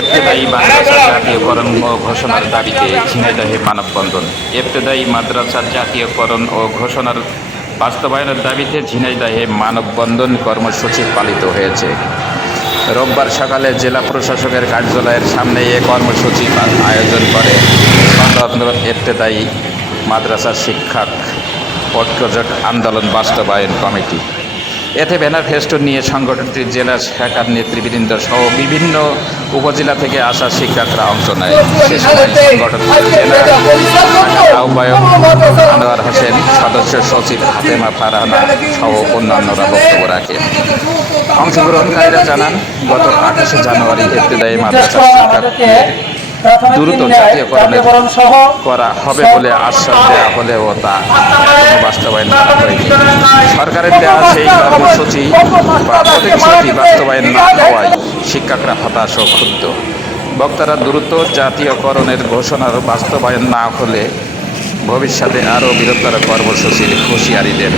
এফতেদায়ী মাদ্রাসা জাতীয়করণ ও ঘোষণার দাবিতে ঝিনাইদহে মানববন্ধন। এফতেদায়ী মাদ্রাসার জাতীয়করণ ও ঘোষণার বাস্তবায়নের দাবিতে ঝিনাইদহে মানববন্ধন কর্মসূচি পালিত হয়েছে। রোববার সকালে জেলা প্রশাসকের কার্যালয়ের সামনে এ কর্মসূচি আয়োজন করে। সংলগ্ন এফতেদায়ী মাদ্রাসা শিক্ষক ঐক্যজোট আন্দোলন বাস্তবায়ন কমিটি। এতে ব্যানার ফেস্টুন নিয়ে সংগঠনটির জেলা শাখার নেতৃবৃন্দ সহ বিভিন্ন উপজেলা থেকে আসা শিক্ষকরা অংশ নেয়। জেলা আনোয়ার হোসেন, সদস্য সচিব হাতেমা ফারহানা সহ অন্যান্যরা বক্তব্য রাখেন। অংশগ্রহণকারীরা জানান, গত আঠাশে জানুয়ারি ইবতেদায়ী মাদ্রাসা শিক্ষক দ্রুত জাতীয়করণের সহ করা হবে বলে আশ্বাস দেওয়া হলেও তা বাস্তবায়ন করা হয়নি। সরকারের দেওয়া সেই কর্মসূচি বা প্রতিশ্রুতি বাস্তবায়ন না হওয়ায় শিক্ষকরা হতাশ ও ক্ষুব্ধ। বক্তারা দ্রুত জাতীয়করণের ঘোষণার বাস্তবায়ন না হলে ভবিষ্যতে আরও বৃহত্তর কর্মসূচির হুঁশিয়ারি দেন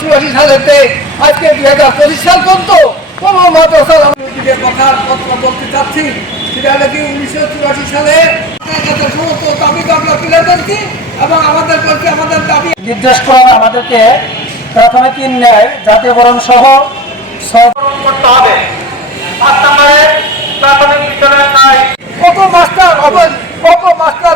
চুরাশি সালেতে আজকে দুই হাজার পঁচিশ সাল পর্যন্ত কোন দিকে কথা বলতে চাচ্ছি। সেটা নাকি উনিশশো চুরাশি সালে এবং আমাদের আমাদের আমাদেরকে জাতীয়করণ সহ করতে হবে বিদ্যালয়ের নাই কত মাস্টার কত মাস্টার